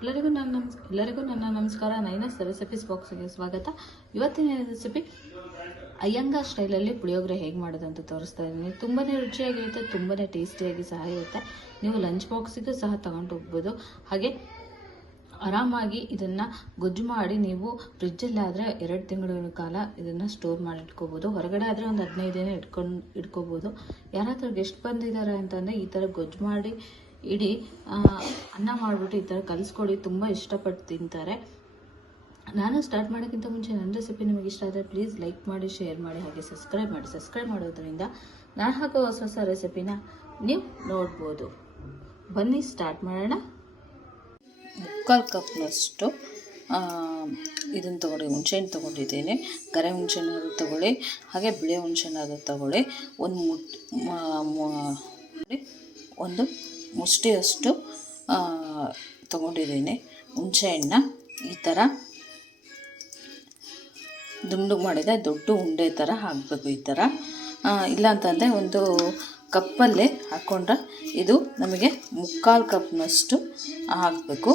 ಎಲ್ಲರಿಗೂ ನನ್ನ ನಮಸ್ಕಾರ. ನೈನಸ್ ರೆಸಿಪೀಸ್ ಬಾಕ್ಸ್ಗೆ ಸ್ವಾಗತ. ಇವತ್ತಿನ ರೆಸಿಪಿ ಅಯ್ಯಂಗಾರ್ ಸ್ಟೈಲಲ್ಲಿ ಪುಳಿಯೋಗರೆ ಹೇಗೆ ಮಾಡೋದು ಅಂತ ತೋರಿಸ್ತಾ ಇದ್ದೀನಿ. ತುಂಬಾ ರುಚಿಯಾಗಿರುತ್ತೆ, ತುಂಬಾ ಟೇಸ್ಟಿಯಾಗಿ ಸಹ ಇರುತ್ತೆ. ನೀವು ಲಂಚ್ ಬಾಕ್ಸಿಗೂ ಸಹ ತಗೊಂಡು ಹೋಗ್ಬೋದು. ಹಾಗೆ ಆರಾಮಾಗಿ ಇದನ್ನು ಗೊಜ್ಜು ಮಾಡಿ ನೀವು ಫ್ರಿಜ್ಜಲ್ಲಿ ಆದರೆ 2 ತಿಂಗಳ ಕಾಲ ಇದನ್ನು ಸ್ಟೋರ್ ಮಾಡಿ ಇಟ್ಕೋಬೋದು. ಹೊರಗಡೆ ಆದರೆ ಒಂದು 15 ದಿನ ಇಟ್ಕೋಬೋದು. ಯಾರಾದರೂ ಗೆಸ್ಟ್ ಬಂದಿದ್ದಾರೆ ಅಂತಂದರೆ ಈ ಥರ ಗೊಜ್ಜು ಮಾಡಿ ಇಡೀ ಅನ್ನ ಮಾಡಿಬಿಟ್ಟು ಈ ಥರ ಕಲಿಸ್ಕೊಡಿ, ತುಂಬ ಇಷ್ಟಪಟ್ಟು ತಿಂತಾರೆ. ನಾನು ಸ್ಟಾರ್ಟ್ ಮಾಡೋಕ್ಕಿಂತ ಮುಂಚೆ ನನ್ನ ರೆಸಿಪಿ ನಿಮಗೆ ಇಷ್ಟ ಆದರೆ ಪ್ಲೀಸ್ ಲೈಕ್ ಮಾಡಿ, ಶೇರ್ ಮಾಡಿ, ಹಾಗೆ ಸಬ್ಸ್ಕ್ರೈಬ್ ಮಾಡಿ. ಸಬ್ಸ್ಕ್ರೈಬ್ ಮಾಡೋದ್ರಿಂದ ನಾನು ಹಾಕೋ ಹೊಸ ರೆಸಿಪಿನ ನೀವು ನೋಡ್ಬೋದು. ಬನ್ನಿ ಸ್ಟಾರ್ಟ್ ಮಾಡೋಣ. 3/4 ಕಪ್ನಷ್ಟು ಇದನ್ನು ತೊಗೊಳ್ಳಿ. ಹುಣಸೆಹಣ್ಣು ತೊಗೊಂಡಿದ್ದೀನಿ. ಗರೆ ಹುಣಸೆಹಣ್ಣಾದ್ರು ತೊಗೊಳ್ಳಿ, ಹಾಗೆ ಬಿಳಿ ಹುಣಸೆಹಣ್ಣಾದ್ರು ತೊಗೊಳ್ಳಿ. ಒಂದು ಮುಷ್ಟಿಯಷ್ಟು ತೊಗೊಂಡಿದ್ದೀನಿ. ಹುಣಸೆಹಣ್ಣ ಈ ಥರ ದುಂಡು ಮಾಡಿದೆ, ದೊಡ್ಡ ಉಂಡೆ ಥರ ಹಾಕಬೇಕು. ಈ ಥರ ಇಲ್ಲ ಅಂತಂದರೆ ಒಂದು ಕಪ್ಪಲ್ಲೇ ಹಾಕ್ಕೊಂಡ್ರೆ ಇದು ನಮಗೆ 3/4 ಕಪ್ನಷ್ಟು ಹಾಕಬೇಕು.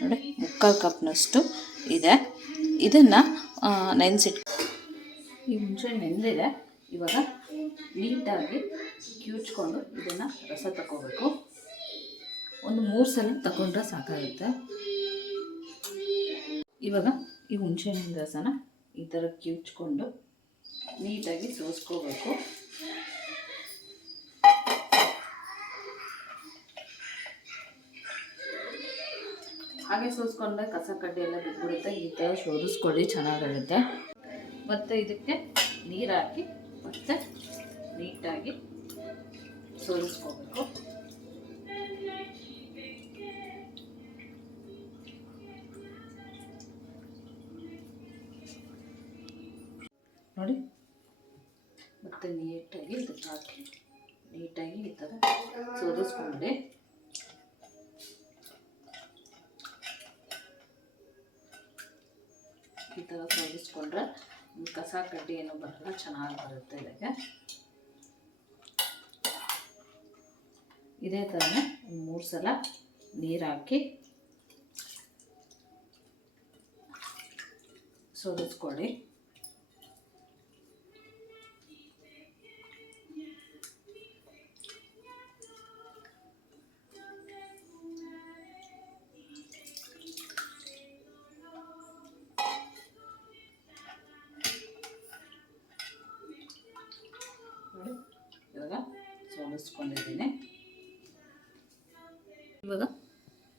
ನೋಡಿ, 3/4 ಕಪ್ನಷ್ಟು ಇದೆ. ಇದನ್ನು ಈ ಹುಣಸೆಹಣ್ಣು ನೆಂದಿದೆ. ಇವಾಗ ನೀಟಾಗಿ ಕಿವುಚ್ಕೊಂಡು ಇದನ್ನು ರಸ ತಗೋಬೇಕು. ಒಂದು 3 ಸಲ ತಗೊಂಡ್ರೆ ಸಾಕಾಗುತ್ತೆ. ಇವಾಗ ಈ ಹುಣಸೆಹಣ್ಣಿನ ರಸನ ಈ ಥರ ಕಿವುಚ್ಕೊಂಡು ನೀಟಾಗಿ ಸೋಸ್ಕೋಬೇಕು. ಹಾಗೆ ಸೋಸ್ಕೊಂಡ್ರೆ ಕಸ ಕಡ್ಡಿ ಎಲ್ಲ ಬಿಟ್ಬಿಡುತ್ತೆ. ಈ ಥರ ಸೋದಿಸ್ಕೊಳ್ಳಿ, ಚೆನ್ನಾಗಿರುತ್ತೆ. ಮತ್ತು ಇದಕ್ಕೆ ನೀರು ಹಾಕಿ ಮತ್ತು ನೀಟಾಗಿ ಸೋದಿಸ್ಕೋಬೇಕು. ನೋಡಿ, ಮತ್ತು ನೀಟಾಗಿ ಇದಕ್ಕೆ ಹಾಕಿ ನೀಟಾಗಿ ಈ ಥರ ಸೋದಿಸ್ಕೊಂಡೆ. ಈ ಥರ ಸೋದಿಸ್ಕೊಂಡ್ರೆ ಕಸ ಕಡ್ಡಿ ಏನೋ ಬರಲ್ಲ, ಚೆನ್ನಾಗಿ ಬರುತ್ತೆ. ಇದಕ್ಕೆ ಇದೇ ಥರನೇ 3 ಸಲ ನೀರು ಹಾಕಿ ಸೋದಿಸ್ಕೊಳ್ಳಿ. ಇವಾಗ ಸೋದಿಸ್ಕೊಂಡಿದ್ದೀನಿ. ಇವಾಗ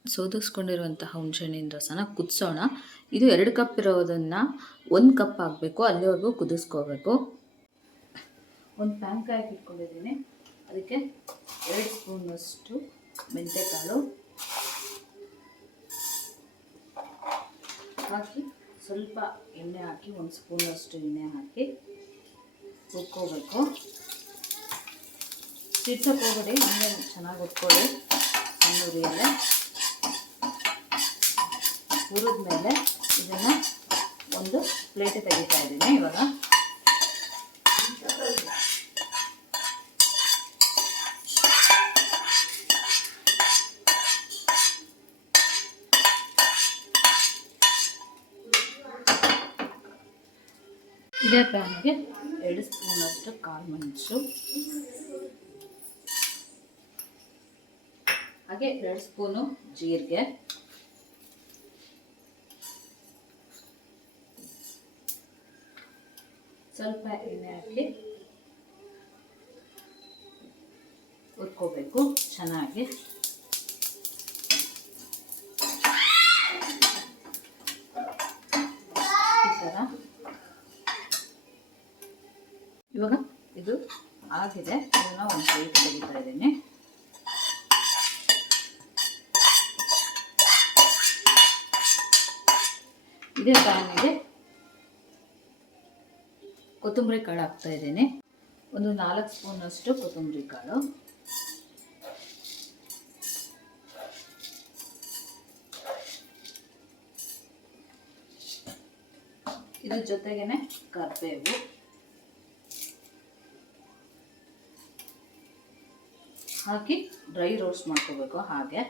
ಸೋದಿಸ್ಕೊಂಡಿರುವಂತಹ ಹುಣಸೆಹಣ್ಣಿನ ರಸನ ಕುದಿಸೋಣ. ಇದು 2 ಕಪ್ ಇರೋದನ್ನು 1 ಕಪ್ ಆಗಬೇಕು, ಅಲ್ಲಿವರೆಗೂ ಕುದಿಸ್ಕೋಬೇಕು. ಒಂದು ಪ್ಯಾನ್ ಕಾಯಕ್ಕೆ ಇಟ್ಕೊಂಡಿದ್ದೀನಿ. ಅದಕ್ಕೆ 2 ಸ್ಪೂನಷ್ಟು ಮೆಂತ್ಯಕಾಳು ಹಾಕಿ, ಸ್ವಲ್ಪ ಎಣ್ಣೆ ಹಾಕಿ, 1 ಸ್ಪೂನಷ್ಟು ಎಣ್ಣೆ ಹಾಕಿ ಹುರ್ಕೋಬೇಕು. ಸಿಡ್ಸಕ್ಕೆ ಹೋಗಬೇಡಿ, ಹಂಗೆ ಚೆನ್ನಾಗಿ ಹುರ್ಕೊಳ್ಳಿ. ಸಣ್ಣ ಉರಿಯಲ್ಲೇ ಹುರಿದ್ಮೇಲೆ ಇದನ್ನು ಒಂದು ಪ್ಲೇಟ್ ತೆಗಿತಾ ಇದ್ದೀನಿ. ಇವಾಗ ಇದೇ ಪ್ಯಾನ್ಗೆ 2 ಸ್ಪೂನಷ್ಟು ಕಾಳು ಮೆಣಸು, ಹಾಗೆ 2 ಸ್ಪೂನು ಜೀರಿಗೆ, ಸ್ವಲ್ಪ ಎಣ್ಣೆ ಹಾಕಿ ಹುರ್ಕೋಬೇಕು ಚೆನ್ನಾಗಿ. ಈ ಥರ ಇವಾಗ ಇದು ಆಗಿದೆ. ಇದನ್ನು ಒಂದು ಪ್ಲೇಟ್ ತೆಗಿತಾ ಇದ್ದೀನಿ. ಇದೇ ಪ್ಯಾನಿಗೆ ಕೊತ್ತಂಬರಿ ಕಾಳು ಹಾಕ್ತಾ ಇದ್ದೀನಿ. ಒಂದು 4 ಸ್ಪೂನಷ್ಟು ಕೊತ್ತಂಬರಿ ಕಾಳು, ಇದ್ರ ಜೊತೆಗೇನೆ ಕರಿಬೇವು ಹಾಕಿ ಡ್ರೈ ರೋಸ್ಟ್ ಮಾಡ್ಕೋಬೇಕು. ಹಾಗೆ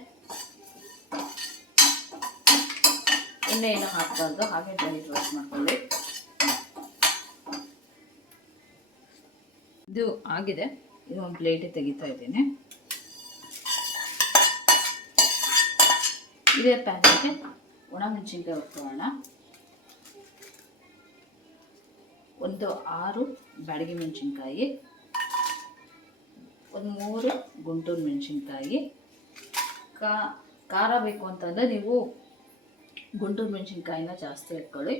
ಎಣ್ಣೆ ಏನು ಹಾಕಬಾರ್ದು, ಹಾಗೆ ಡ್ರೈ ರೋಸ್ಟ್ ಮಾಡ್ಕೊಳ್ಳಿ. ಇದು ಆಗಿದೆ, ಇದು ಒಂದು ಪ್ಲೇಟಿಗೆ ತೆಗಿತಾ ಇದ್ದೀನಿ. ಇದೇ ಪ್ಯಾನಿಗೆ ಒಣಮೆಣಸಿನ್ಕಾಯಿ ಹುರ್ಕೊಳ್ಳೋಣ. ಒಂದು 6 ಬ್ಯಾಡಗಿ ಮೆಣಸಿನ್ಕಾಯಿ, ಒಂದು 3 ಗುಂಟೂರು ಮೆಣಸಿನ್ಕಾಯಿ. ಖಾರ ಬೇಕು ಅಂತಂದರೆ ನೀವು ಗುಂಟೂರು ಮೆಣಸಿನ್ಕಾಯಿನ ಜಾಸ್ತಿ ಹಾಕ್ಕೊಳ್ಳಿ.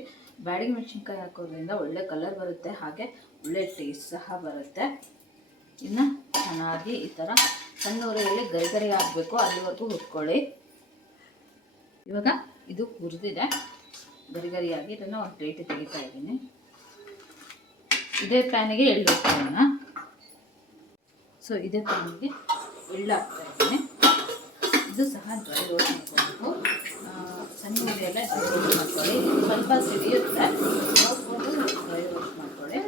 ಬ್ಯಾಡಗಿ ಮೆಣಸಿನ್ಕಾಯಿ ಹಾಕೋದ್ರಿಂದ ಒಳ್ಳೆ ಕಲರ್ ಬರುತ್ತೆ, ಹಾಗೆ ಒಳ್ಳೆ ಟೇಸ್ಟ್ ಸಹ ಬರುತ್ತೆ. ಇನ್ನು ಚೆನ್ನಾಗಿ ಈ ಥರ ಸಣ್ಣ ಉರಿಯಲ್ಲಿ ಗರಿ ಆಗಬೇಕು, ಅಲ್ಲಿವರೆಗೂ ಹುರ್ಕೊಳ್ಳಿ. ಇವಾಗ ಇದು ಹುರಿದಿದೆ ಗರಿಯಾಗಿ, ಇದನ್ನು ಒಂದು ಪ್ಲೇಟಿಗೆ ತೆಗಿತಾ ಇದ್ದೀನಿ. ಇದೇ ಪ್ಯಾನಿಗೆ ಎಳ್ಳು ಹಾಕ್ಕೊಳ್ಳೋಣ. ಸೊ ಇದೇ ಪ್ಯಾನಿಗೆ ಎಳ್ಳು ಹಾಕ್ತಾ ಇದ್ದೀನಿ. ಇದು ಸಹ ಡ್ರೈ ರೋಸ್ಟ್ ಮಾಡ್ಕೊಬೇಕು. ಸಣ್ಣ ಉರಿಯಲ್ಲೇ ಡ್ರೈ ರೋಸ್ಟ್ ಮಾಡ್ಕೊಳ್ಳಿ. ಸ್ವಲ್ಪ ಸಿಡಿಯುತ್ತೆ, ನೋಡಿಕೊಂಡು ಡ್ರೈ ರೋಸ್ಟ್ ಮಾಡ್ಕೊಳ್ಳಿ.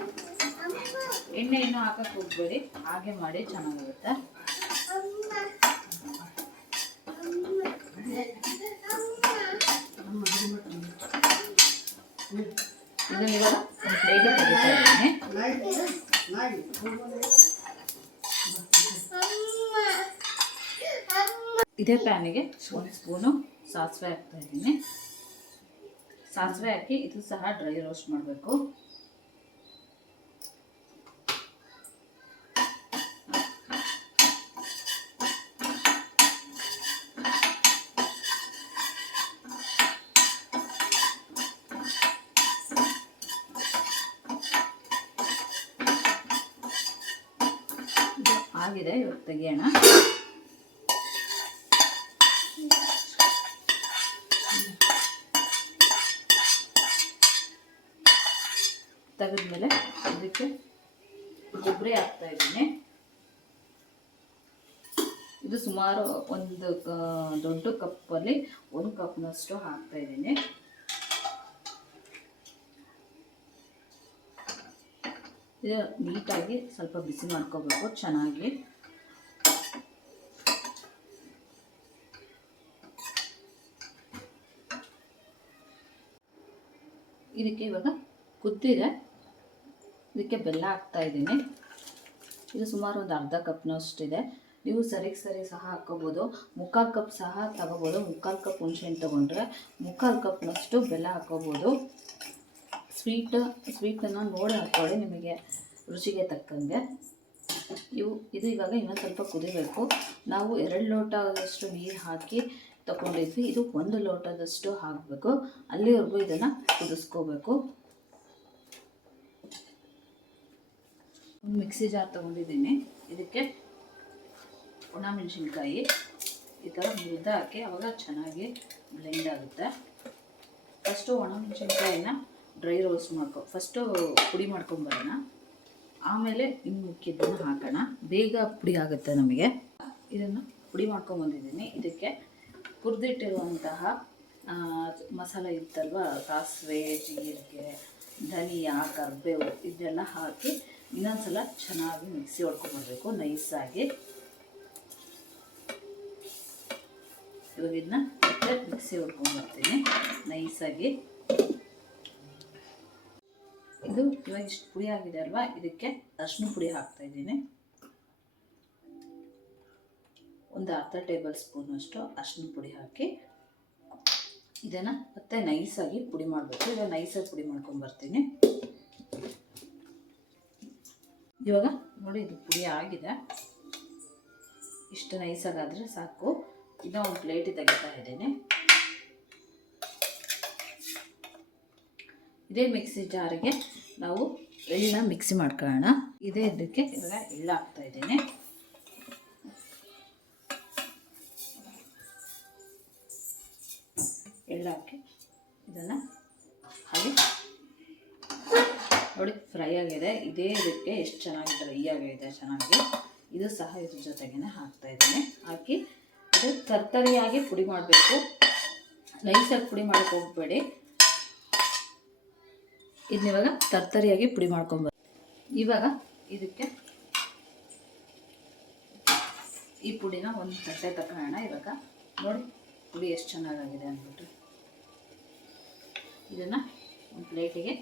ಎಣ್ಣೆ ಇನ್ನೂ ಹಾಕಕ್ಕೆ ಹೋಗಬೇಡಿ, ಹಾಗೆ ಮಾಡಿ ಚೆನ್ನಾಗಿರುತ್ತೆ. ಇದನ್ನ ಇವಾಗ ಒಂದು ಪ್ಲೇಟಿಗೆ ತೆಗಿತಾ ಇದ್ದೀನಿ. ಇದೇ ಪ್ಯಾನಿಗೆ 1 ಸ್ಪೂನು ಸಾಸಿವೆ ಹಾಕ್ತಾ ಇದ್ದೀನಿ. ಸಾಸಿವೆ ಹಾಕಿ ಇದು ಸಹ ಡ್ರೈ ರೋಸ್ಟ್ ಮಾಡಬೇಕು. ಆಗಿದೆ, ಇವಾಗ ತೆಗಿಯೋಣ. ತೆಗೆದ್ಮೇಲೆ ಇದಕ್ಕೆ ಕೊಬ್ಬರಿ ಹಾಕ್ತಾ ಇದ್ದೀನಿ. ಇದು ಸುಮಾರು ಒಂದು ದೊಡ್ಡ ಕಪ್ಪಲ್ಲಿ 1 ಕಪ್ನಷ್ಟು ಹಾಕ್ತಾ ಇದ್ದೀನಿ. ಇದು ನೀಟಾಗಿ ಸ್ವಲ್ಪ ಬಿಸಿ ಮಾಡ್ಕೋಬೇಕು ಚೆನ್ನಾಗಿ. ಇದಕ್ಕೆ ಇವಾಗ ಕುದ್ದಿದೆ, ಇದಕ್ಕೆ ಬೆಲ್ಲ ಹಾಕ್ತಾ ಇದ್ದೀನಿ. ಇದು ಸುಮಾರು ಒಂದು ಅರ್ಧ ಕಪ್ನಷ್ಟಿದೆ. ನೀವು ಸರಿ ಸಹ ಹಾಕ್ಕೋಬೋದು, 3/4 ಕಪ್ ಸಹ ತಗೋಬೋದು. 3/4 ಕಪ್ ಹುಣಸೆಹಣ್ಣು ತೊಗೊಂಡ್ರೆ 3/4 ಕಪ್ನಷ್ಟು ಬೆಲ್ಲ ಹಾಕ್ಕೋಬೋದು. ಸ್ವೀಟನ್ನು ನೋಡಿ ಹಾಕ್ಕೊಳ್ಳಿ, ನಿಮಗೆ ರುಚಿಗೆ ತಕ್ಕಂಗೆ. ಇದು ಇವಾಗ ಇನ್ನೊಂದು ಸ್ವಲ್ಪ ಕುದಿಬೇಕು. ನಾವು 2 ಲೋಟದಷ್ಟು ನೀರು ಹಾಕಿ ತಗೊಂಡಿದ್ವಿ, ಇದು 1 ಲೋಟದಷ್ಟು ಹಾಕಬೇಕು. ಅಲ್ಲಿವರೆಗೂ ಇದನ್ನು ಕುದಿಸ್ಕೋಬೇಕು. ಒಂದು ಮಿಕ್ಸಿ ಜಾರ್ ತೊಗೊಂಡಿದ್ದೀನಿ. ಇದಕ್ಕೆ ಒಣಮೆಣಸಿನ್ಕಾಯಿ ಈ ಥರ ಮುರಿದು ಹಾಕಿ ಅವಾಗ ಚೆನ್ನಾಗಿ ಬ್ಲೆಂಡ್ ಆಗುತ್ತೆ. ಫಸ್ಟು ಒಣಮೆಣಸಿನ್ಕಾಯಿನ ಡ್ರೈ ರೋಸ್ಟ್ ಫಸ್ಟು ಪುಡಿ ಮಾಡ್ಕೊಂಬರೋಣ, ಆಮೇಲೆ ಇನ್ನು ಮಿಕ್ಕಿದ್ದನ್ನು ಹಾಕೋಣ. ಬೇಗ ಪುಡಿ ಆಗುತ್ತೆ ನಮಗೆ. ಇದನ್ನು ಪುಡಿ ಮಾಡ್ಕೊಂಬಂದಿದ್ದೀನಿ. ಇದಕ್ಕೆ ಹುರಿದಿಟ್ಟಿರುವಂತಹ ಮಸಾಲೆ ಇತ್ತಲ್ವ, ಸಾಸಿವೆ, ಜೀರಿಗೆ, ಧನಿಯಾ, ಕರಿಬೇವು ಇದೆಲ್ಲ ಹಾಕಿ ಇನ್ನೊಂದ್ಸಲ ಚೆನ್ನಾಗಿ ಮಿಕ್ಸಿ ಹೊಡ್ಕೊಂಬರ್ಬೇಕು ನೈಸಾಗಿ. ಇವಾಗ ಇದನ್ನ ಮತ್ತೆ ಮಿಕ್ಸಿ ಹೊಡ್ಕೊಂಬರ್ತೀನಿ ನೈಸಾಗಿ. ಇದು ಇವಾಗ ಇಷ್ಟು ಪುಡಿ ಆಗಿದೆ ಅಲ್ವಾ, ಇದಕ್ಕೆ ಅರಿಶಿನ ಪುಡಿ ಹಾಕ್ತಾ ಇದ್ದೀನಿ. ಒಂದು ಅರ್ಧ ಟೇಬಲ್ ಸ್ಪೂನ್ ಅಷ್ಟು ಅರಿಶಿನ ಪುಡಿ ಹಾಕಿ ಇದನ್ನು ಮತ್ತೆ ನೈಸಾಗಿ ಪುಡಿ ಮಾಡಬೇಕು. ಇವಾಗ ನೈಸಾಗಿ ಪುಡಿ ಮಾಡ್ಕೊಂಬರ್ತೀನಿ. ಇವಾಗ ನೋಡಿ, ಇದು ಪುಡಿ ಆಗಿದೆ. ಇಷ್ಟು ನೈಸಾಗಾದರೆ ಸಾಕು. ಇದನ್ನ ಒಂದು ಪ್ಲೇಟಿಗೆ ತೆಗಿತಾ ಇದ್ದೀನಿ. ಇದೇ ಮಿಕ್ಸಿ ಜಾರಿಗೆ ನಾವು ಎಳ್ಳನ್ನ ಮಿಕ್ಸಿ ಮಾಡ್ಕೊಳ್ಳೋಣ. ಇದಕ್ಕೆ ಇವಾಗ ಎಳ್ಳು ಹಾಕ್ತಾ ಇದ್ದೀನಿ. ಎಳ್ಳು ಹಾಕಿ ಇದನ್ನು ಹಾಗೆ ನೋಡಿ ಫ್ರೈ ಆಗಿದೆ. ಇದಕ್ಕೆ ಎಷ್ಟು ಚೆನ್ನಾಗಿ ಡ್ರೈ ಆಗಿದೆ ಚೆನ್ನಾಗಿ. ಇದು ಸಹ ಇದ್ರ ಜೊತೆಗೇ ಹಾಕ್ತಾ ಇದ್ದೀನಿ. ಹಾಕಿ ಇದು ತರ್ತರಿಯಾಗಿ ಪುಡಿ ಮಾಡಬೇಕು, ನೈಸಾಗಿ ಪುಡಿ ಮಾಡೋಕ್ಕೆ ಹೋಗಬೇಡಿ. ಇದನ್ನಿವಾಗ ತರ್ತರಿಯಾಗಿ ಪುಡಿ ಮಾಡ್ಕೊಂಬ. ಇವಾಗ ಇದಕ್ಕೆ ಈ ಪುಡಿನ ಒಂದು ತಟ್ಟೆ ತಗೊಳ್ಳೋಣ. ಇವಾಗ ನೋಡಿ ಪುಡಿ ಎಷ್ಟು ಚೆನ್ನಾಗಾಗಿದೆ ಅಂದ್ಬಿಟ್ಟು. ಇದನ್ನು ಒಂದು ಪ್ಲೇಟಿಗೆ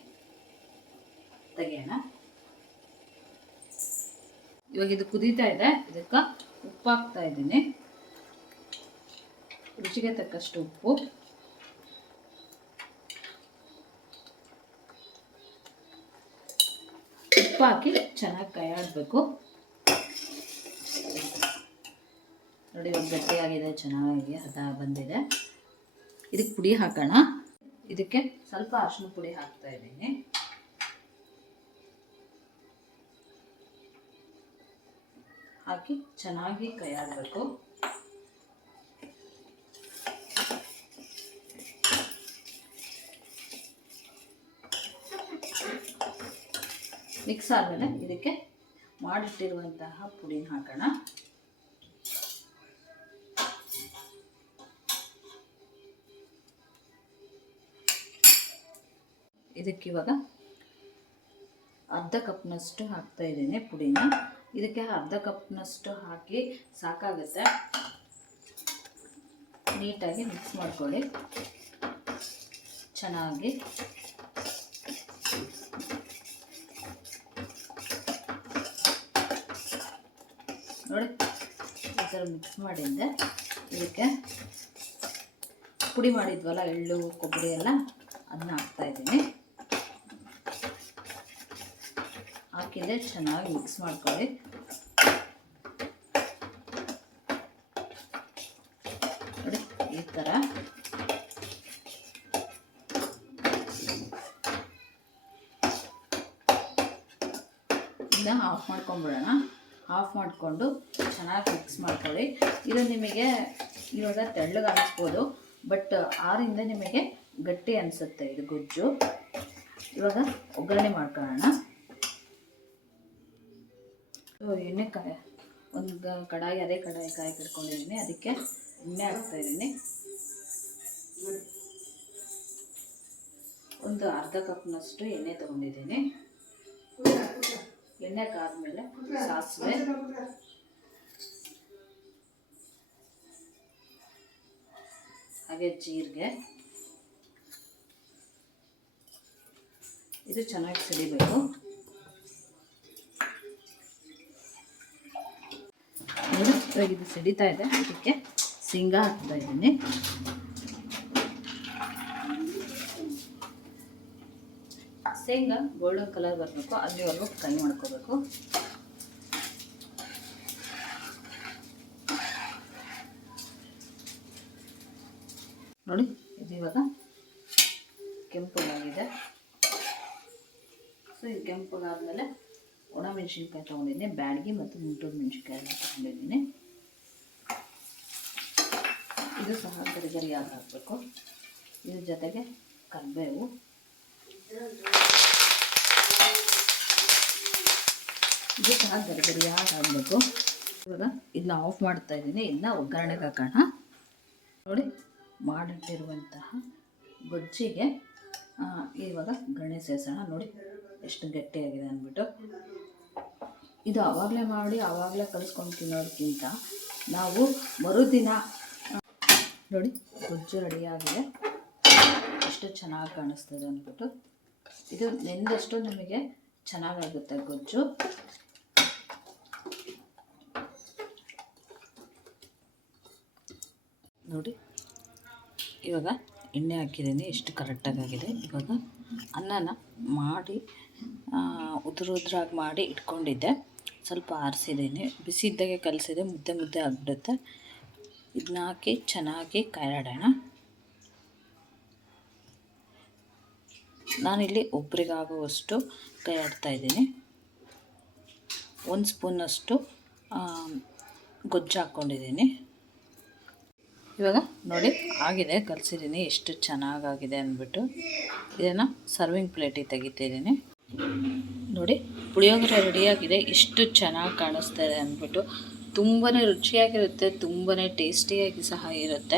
ತೆಗೆಯೋಣ. ಇವಾಗ ಇದು ಕುದೀತಾ ಇದೆ, ಇದಕ್ಕೆ ಉಪ್ಪು ಹಾಕ್ತಾ ಇದ್ದೀನಿ. ರುಚಿಗೆ ತಕ್ಕಷ್ಟು ಉಪ್ಪು, ಉಪ್ಪು ಹಾಕಿ ಚೆನ್ನಾಗಿ ಕೈಯಾಡಬೇಕು. ನೋಡಿ ಇವಾಗ ಗಟ್ಟಿಯಾಗಿದೆ, ಚೆನ್ನಾಗಿ ಹದ ಬಂದಿದೆ. ಇದಕ್ಕೆ ಪುಡಿ ಹಾಕೋಣ. ಇದಕ್ಕೆ ಸ್ವಲ್ಪ ಅರಿಶಿನ ಪುಡಿ ಹಾಕ್ತಾ ಇದ್ದೀನಿ. ಹಾಕಿ ಚೆನ್ನಾಗಿ ಕೈಯಾಡಬೇಕು. ಮಿಕ್ಸ್ ಆದಮೇಲೆ ಇದಕ್ಕೆ ಮಾಡಿಟ್ಟಿರುವಂತಹ ಪುಡಿನ ಹಾಕೋಣ. ಇದಕ್ಕಿವಾಗ ಅರ್ಧ ಕಪ್ನಷ್ಟು ಹಾಕ್ತಾ ಇದ್ದೀನಿ ಪುಡಿನ. ಇದಕ್ಕೆ ಅರ್ಧ ಕಪ್ನಷ್ಟು ಹಾಕಿ ಸಾಕಾಗುತ್ತೆ. ನೀಟಾಗಿ ಮಿಕ್ಸ್ ಮಾಡ್ಕೊಳ್ಳಿ ಚೆನ್ನಾಗಿ. ನೋಡಿ ಈ ಥರ ಮಿಕ್ಸ್ ಮಾಡಿದ್ದೆ. ಇದಕ್ಕೆ ಪುಡಿ ಮಾಡಿದ್ವಲ್ಲ ಎಳ್ಳು ಕೊಬ್ಬರಿ ಎಲ್ಲ, ಅದನ್ನ ಹಾಕ್ತಾ ಇದ್ದೀನಿ. ಹಾಕಿದ್ರೆ ಚೆನ್ನಾಗಿ ಮಿಕ್ಸ್ ಮಾಡ್ಕೊಳ್ಳಿ. ನೋಡಿ ಈ ಥರ ಇದನ್ನ ಆಫ್ ಮಾಡ್ಕೊಂಬಿಡೋಣ. ಆಫ್ ಮಾಡಿಕೊಂಡು ಚೆನ್ನಾಗಿ ಮಿಕ್ಸ್ ಮಾಡ್ಕೊಳ್ಳಿ. ಇದು ನಿಮಗೆ ಇವಾಗ ತೆಳ್ಳಗೆ ಅನಿಸ್ಬೋದು, ಬಟ್ ಆರಿಂದ ನಿಮಗೆ ಗಟ್ಟಿ ಅನಿಸುತ್ತೆ ಇದು ಗೊಜ್ಜು. ಇವಾಗ ಒಗ್ಗರಣೆ ಮಾಡ್ಕೊಳ್ಳೋಣ. ಎಣ್ಣೆ ಒಂದು ಕಡಾಯಿ, ಅದೇ ಕಡಾಯಿ ಕಾಯಿ ಕಟ್ಕೊಂಡಿದ್ದೀನಿ. ಅದಕ್ಕೆ ಎಣ್ಣೆ ಹಾಕ್ತಾ ಇದ್ದೀನಿ. ಒಂದು ಅರ್ಧ ಕಪ್ನಷ್ಟು ಎಣ್ಣೆ ತೊಗೊಂಡಿದ್ದೀನಿ. ಎಣ್ಣೆ ಕಾದ್ಮೇಲೆ ಸಾಸಿವೆ, ಹಾಗೆ ಜೀರಿಗೆ, ಇದು ಚೆನ್ನಾಗಿ ಸಿಡಿಬೇಕು. ಇವಾಗ ಇದು ಸಿಡಿತಾ ಇದೆ. ಅದಕ್ಕೆ ಶೇಂಗಾ ಹಾಕ್ತಾ ಇದ್ದೀನಿ. ಶೇಂಗಾ ಗೋಲ್ಡನ್ ಕಲರ್ ಬರಬೇಕು, ಅಲ್ಲಿವರೆಗೂ ಫ್ರೈ ಮಾಡ್ಕೋಬೇಕು. ನೋಡಿ ಇದು ಇವಾಗ ಕೆಂಪಗಾಗಿದೆ. ಸೊ ಇದು ಕೆಂಪಗಾದ್ಮೇಲೆ ಒಣಮೆಣಸಿನ್ಕಾಯಿ ತೊಗೊಂಡಿದ್ದೀನಿ. ಬ್ಯಾಡಗಿ ಮತ್ತು ಮುಂಟೂರು ಮೆಣಸಿನ್ಕಾಯಿ ತೊಗೊಂಡಿದ್ದೀನಿ. ಇದು ಸಹ ಗರಿಗರಿಯಾಗಿ ಹಾಕಬೇಕು. ಇದ್ರ ಜೊತೆಗೆ ಕರಿಬೇವು, ಇದು ಸಹ ಗರಿಗರಿಯಾಗಿ ಹಾಕಬೇಕು. ಇವಾಗ ಇದನ್ನ ಆಫ್ ಮಾಡ್ತಾ ಇದ್ದೀನಿ. ಇದನ್ನ ಒಗ್ಗರಣೆಗೆ ಹಾಕೋಣ. ನೋಡಿ ಮಾಡಿಟ್ಟಿರುವಂತಹ ಗೊಜ್ಜಿಗೆ ಇವಾಗ ಗಣೆ ಸೇರಿಸೋಣ. ನೋಡಿ ಎಷ್ಟು ಗಟ್ಟಿಯಾಗಿದೆ ಅಂದ್ಬಿಟ್ಟು. ಇದು ಆವಾಗಲೇ ಮಾಡಿ ಆವಾಗಲೇ ಕಲಿಸ್ಕೊಂಡು ತಿನ್ನೋದಕ್ಕಿಂತ ನಾವು ಮರುದಿನ ನೋಡಿ ಗೊಜ್ಜು ರೆಡಿಯಾಗಿದೆ, ಎಷ್ಟು ಚೆನ್ನಾಗಿ ಕಾಣಿಸ್ತದೆ ಅಂದ್ಬಿಟ್ಟು. ಇದು ನೆಂದಷ್ಟು ನಿಮಗೆ ಚೆನ್ನಾಗಾಗುತ್ತೆ ಗೊಜ್ಜು. ನೋಡಿ ಇವಾಗ ಎಣ್ಣೆ ಹಾಕಿದ್ದೀನಿ, ಎಷ್ಟು ಕರೆಕ್ಟಾಗಿದೆ. ಇವಾಗ ಅನ್ನನ ಮಾಡಿ ಉದುರಾಗಿ ಮಾಡಿ ಇಟ್ಕೊಂಡಿದ್ದೆ, ಸ್ವಲ್ಪ ಆರಿಸಿದ್ದೀನಿ. ಬಿಸಿ ಇದ್ದಾಗೆ ಕಲಸಿದೆ, ಮುದ್ದೆ ಮುದ್ದೆ ಆಗಿಬಿಡುತ್ತೆ. ಇದನ್ನ ಹಾಕಿ ಚೆನ್ನಾಗಿ ಕಾಯಾಡೋಣ. ನಾನಿಲ್ಲಿ ಒಬ್ರಿಗಾಗುವಷ್ಟು ಕಾಯಾಡ್ತಾಯಿದ್ದೀನಿ. 1 ಸ್ಪೂನಷ್ಟು ಗೊಜ್ಜು ಹಾಕ್ಕೊಂಡಿದ್ದೀನಿ. ಇವಾಗ ನೋಡಿ ಆಗಿದೆ, ಕಲಸಿದ್ದೀನಿ, ಎಷ್ಟು ಚೆನ್ನಾಗಾಗಿದೆ ಅಂದ್ಬಿಟ್ಟು. ಇದನ್ನು ಸರ್ವಿಂಗ್ ಪ್ಲೇಟಿಗೆ ತೆಗಿತಿದ್ದೀನಿ. ನೋಡಿ ಪುಳಿಯೋಗರೆ ರೆಡಿಯಾಗಿದೆ, ಎಷ್ಟು ಚೆನ್ನಾಗಿ ಕಾಣಿಸ್ತಾ ಇದೆ ಅಂದ್ಬಿಟ್ಟು. ತುಂಬಾ ರುಚಿಯಾಗಿರುತ್ತೆ, ತುಂಬಾ ಟೇಸ್ಟಿಯಾಗಿ ಸಹ ಇರುತ್ತೆ.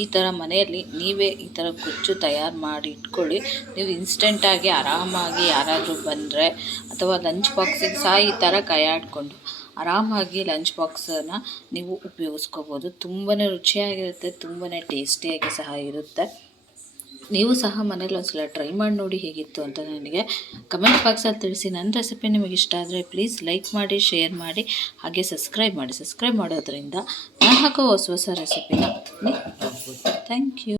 ಈ ಥರ ಮನೆಯಲ್ಲಿ ನೀವೇ ಈ ಥರ ಗೊಜ್ಜು ತಯಾರು ಮಾಡಿ ಇಟ್ಕೊಳ್ಳಿ. ನೀವು ಇನ್ಸ್ಟೆಂಟಾಗಿ ಆರಾಮಾಗಿ ಯಾರಾದರೂ ಬಂದರೆ ಅಥವಾ ಲಂಚ್ ಬಾಕ್ಸಿಗೆ ಸಹ ಈ ಥರ ಕೈಯಾಡಿಕೊಂಡು ಆರಾಮಾಗಿ ಲಂಚ್ ಬಾಕ್ಸನ್ನು ನೀವು ಉಪಯೋಗಿಸ್ಕೋಬೋದು. ತುಂಬಾ ರುಚಿಯಾಗಿರುತ್ತೆ, ತುಂಬಾ ಟೇಸ್ಟಿಯಾಗಿ ಸಹ ಇರುತ್ತೆ. ನೀವು ಸಹ ಮನೇಲಿ ಒಂದ್ಸಲ ಟ್ರೈ ಮಾಡಿ ನೋಡಿ ಹೇಗಿತ್ತು ಅಂತ ನನಗೆ ಕಮೆಂಟ್ ಬಾಕ್ಸಲ್ಲಿ ತಿಳಿಸಿ. ನನ್ನ ರೆಸಿಪಿ ನಿಮಗೆ ಇಷ್ಟ ಆದರೆ ಪ್ಲೀಸ್ ಲೈಕ್ ಮಾಡಿ, ಶೇರ್ ಮಾಡಿ, ಹಾಗೆ ಸಬ್ಸ್ಕ್ರೈಬ್ ಮಾಡಿ. ಸಬ್ಸ್ಕ್ರೈಬ್ ಮಾಡೋದ್ರಿಂದ ನಾನು ಹಾಕೋ ಹೊಸ ಹೊಸ ರೆಸಿಪಿನ ನೀವು ನೋಡ್ಬೋದು. Thank you.